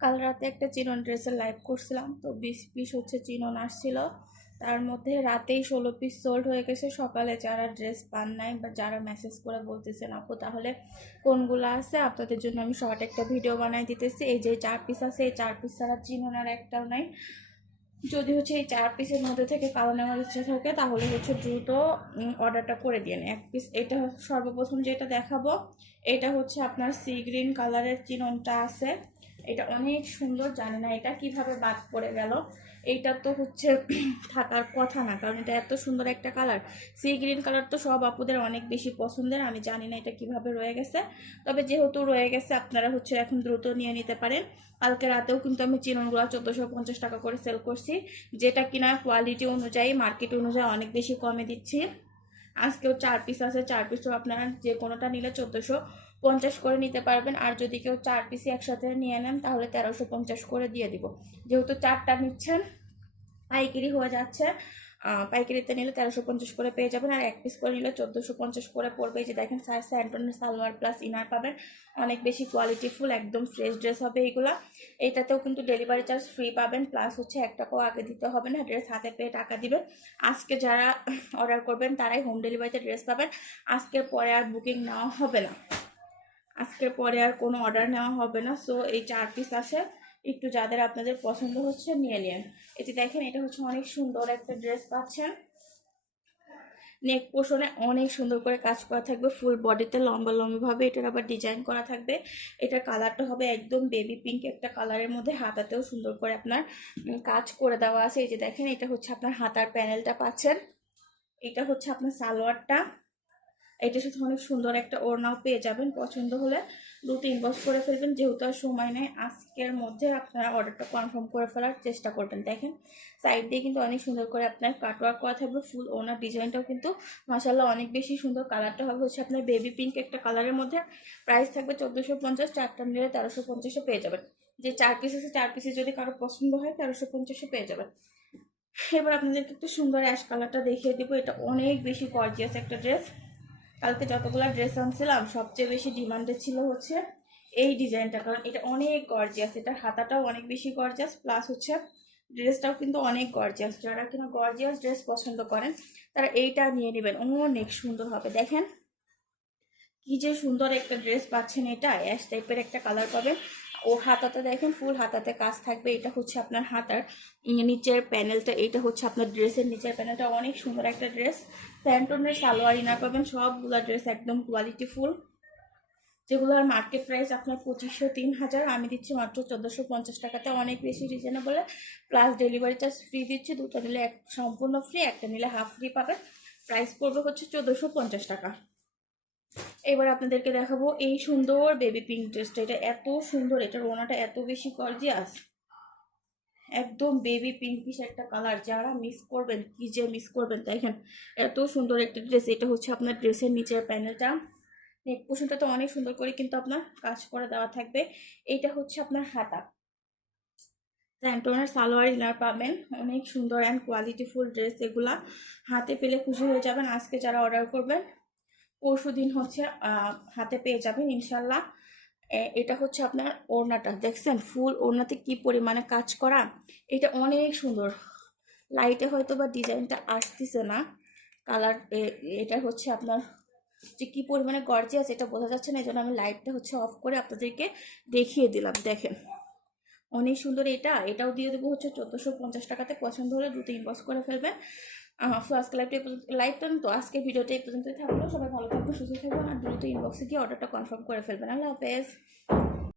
কাল রাতে একটা চিনন ড্রেসের লাইভ করছিলাম, তো 20 পিস হচ্ছে চিনন আসছিল। তার মধ্যে রাতেই 16 পিস সোল্ড হয়ে গেছে। সকালে যারা ড্রেস পান নাই বা যারা মেসেজ করে বলতেছেন আপু তাহলে কোনগুলো আছে আপনাদের জন্য আমি শর্ট একটা ভিডিও বানাই দিতেছি। এই যে 4 পিস আছে, এই 4 পিস ছাড়া চিনন আর একটাও নাই। যদি হচ্ছে এই 4 পিসের মধ্যে থেকে কালো নেওয়ার ইচ্ছা থাকে তাহলে হচ্ছে দ্রুত অর্ডারটা করে দিন। এক পিস এটা সর্বপ্রথম যেটা দেখাবো, এটা হচ্ছে আপনার সি গ্রিন কালারের চিননটা আছে। এটা অনেক সুন্দর, জানি না এটা কিভাবে বাদ পড়ে গেল। এইটা তো হচ্ছে থাকার কথা না, কারণ এটা এত সুন্দর একটা কালার। সি গ্রিন কালার তো সব আপুদের অনেক বেশি পছন্দের। আমি জানি না এটা কিভাবে রয়ে গেছে, তবে যেহেতু রয়ে গেছে আপনারা হচ্ছে এখন দ্রুত নিয়ে নিতে পারেন। কালকে রাতেও কিন্তু আমি চিননগুলো 1450 টাকা করে সেল করছি, যেটা কিনা কোয়ালিটি অনুযায়ী মার্কেট অনুযায়ী অনেক বেশি কমে দিচ্ছি। আজকেও 4 পিস আছে, 4 পিসও আপনারা যে কোনোটা নিলে 1450 করে নিতে পারবেন। আর যদি কেউ 4 পিসই একসাথে নিয়ে নেন তাহলে 1350 করে দিয়ে দিব। যেহেতু 4টা নিচ্ছেন পাইকারি হয়ে যাচ্ছে, পাইকারিতে নিলে 1350 করে পেয়ে যাবেন, আর 1 পিস করে নিলে 1450 করে পড়বে। এই যে দেখেন স্যান্টনের সালোয়ার প্লাস ইনার পাবেন, অনেক বেশি কোয়ালিটিফুল, একদম ফ্রেশ ড্রেস হবে এইগুলা। এইটাতেও কিন্তু ডেলিভারি চার্জ ফ্রি পাবেন, প্লাস হচ্ছে 1 টাকাও আগে দিতে হবে না, ড্রেস হাতে পেয়ে টাকা দিবেন। আজকে যারা অর্ডার করবেন তারাই হোম ডেলিভারিতে ড্রেস পাবেন। আজকের পরে আর বুকিং নেওয়া হবে না, আজকের পরে আর কোনো অর্ডার নেওয়া হবে না। সো এই 4 পিস আসে, একটু যাদের আপনাদের পছন্দ হচ্ছে নিয়ে নিন। এটি দেখেন, এটা হচ্ছে অনেক সুন্দর একটা ড্রেস পাচ্ছেন। নেক পোর্শনে অনেক সুন্দর করে কাজ করা থাকবে, ফুল বডিতে লম্বা লম্বাভাবে এটার আবার ডিজাইন করা থাকবে। এটার কালারটা হবে একদম বেবি পিঙ্ক একটা কালারের মধ্যে, হাতাতেও সুন্দর করে আপনার কাজ করে দেওয়া আছে। এই যে দেখেন, এটা হচ্ছে আপনার হাতার প্যানেলটা পাচ্ছেন, এটা হচ্ছে আপনার সালোয়ারটা। এটার সাথে অনেক সুন্দর একটা ওড়নাও পেয়ে যাবেন। পছন্দ হলে দ্রুত ইনবক্স করে ফেলবেন, যেহেতু আর সময় নেই। আজকের মধ্যে আপনারা অর্ডারটা কনফার্ম করে ফেলার চেষ্টা করবেন। দেখেন সাইড দিয়ে কিন্তু অনেক সুন্দর করে আপনার কাটওয়ার্ক করা থাকবে, ফুল ওড়নার ডিজাইনটাও কিন্তু মাশাআল্লাহ অনেক বেশি সুন্দর। কালারটা হবে হচ্ছে আপনার বেবি পিঙ্ক একটা কালারের মধ্যে। প্রাইস থাকবে 1450, 4টা নিলে 1350-এ পেয়ে যাবেন। যে 4 পিস আছে, 4 পিসে যদি কারো পছন্দ হয় 1350-এ পেয়ে যাবেন। এবার আপনাদেরকে একটু সুন্দর অ্যাশ কালারটা দেখিয়ে দিব। এটা অনেক বেশি গর্জিয়াস একটা ড্রেস। কালকে যতগুলো ড্রেস আনছিলাম সবচেয়ে বেশি ডিমান্ডে ছিল হচ্ছে এই ডিজাইনটা, কারণ এটা অনেক গর্জিয়াস। এটার হাতাটাও অনেক বেশি গর্জিয়াস, প্লাস হচ্ছে ড্রেসটাও কিন্তু অনেক গর্জিয়াস। যারা কিনা গর্জিয়াস ড্রেস পছন্দ করেন তারা এইটা নিয়ে নেবেন, অনেক সুন্দর হবে। দেখেন কি যে সুন্দর একটা ড্রেস পাচ্ছেন, এটা অ্যাশ টাইপের একটা কালার পাবেন। ও হাতাতে দেখেন ফুল হাতাতে কাজ থাকবে। এটা হচ্ছে আপনার হাতার নিচের প্যানেলটা, এটা হচ্ছে আপনার ড্রেসের নিচের প্যানেলটা। অনেক সুন্দর একটা ড্রেস। প্যান্টনের সালোয়ার ইনার পাবেন, সবগুলা ড্রেস একদম কোয়ালিটি ফুল। যেগুলোর মার্কেট প্রাইস আপনার 2500 3000, আমি দিচ্ছি মাত্র 1450 টাকাতে, অনেক বেশি reasonable. Plus delivery charge free দিচ্ছি, দুটো নিলে এক সম্পূর্ণ ফ্রি, একটা নিলে হাফ ফ্রি পাবেন। প্রাইস পড়বে হচ্ছে 1450 টাকা। এবার আপনাদেরকে দেখাবো এই সুন্দর বেবি পিঙ্ক ড্রেসটা। এটা এত সুন্দর, এটার ওনাটা এত বেশি গর্জিয়াস, একদম বেবি পিঙ্কিশ একটা কালার। যারা মিস করবেন, কি যে মিস করবেন। দেখেন এত সুন্দর একটা ড্রেস। এটা হচ্ছে আপনার ড্রেসের নিচের প্যানেলটা, নেক পোর্শনটা তো অনেক সুন্দর করে কিন্তু আপনার কাজ করে দেওয়া থাকবে। এইটা হচ্ছে আপনার হাতা। স্যান্টনের সালোয়ার ইনার পাবেন, অনেক সুন্দর অ্যান্ড কোয়ালিটিফুল ড্রেস এগুলা। হাতে পেলে খুশি হয়ে যাবেন। আজকে যারা অর্ডার করবেন পরশু দিন হচ্ছে হাতে পেয়ে যাবেন ইনশাল্লাহ। এটা হচ্ছে আপনার ওড়নাটা, দেখছেন ফুল ওড়নাতে কি পরিমাণে কাজ করা। এটা অনেক সুন্দর। লাইটে হয়তো বা ডিজাইনটা আসতেছে না, কালার এটা হচ্ছে আপনার যে কি পরিমাণে গর্জিয়াস এটা বোঝা যাচ্ছে না, এই জন্য আমি লাইটটা হচ্ছে অফ করে আপনাদেরকে দেখিয়ে দিলাম। দেখেন অনেক সুন্দর। এটাও দিয়ে দেবো হচ্ছে 1450 টাকাতে। পছন্দ হলে দ্রুত ইনবক্স করে ফেলবেন। সো আজকে লাইভটা তো আজকে ভিডিওটা এই পর্যন্তই থাকলো। সবাই ভালো থাকবেন, সুস্থ থাকবেন, আর দ্রুত ইনবক্সে গিয়ে অর্ডারটা কনফার্ম করে ফেলবেন। আল্লাহ হাফেজ।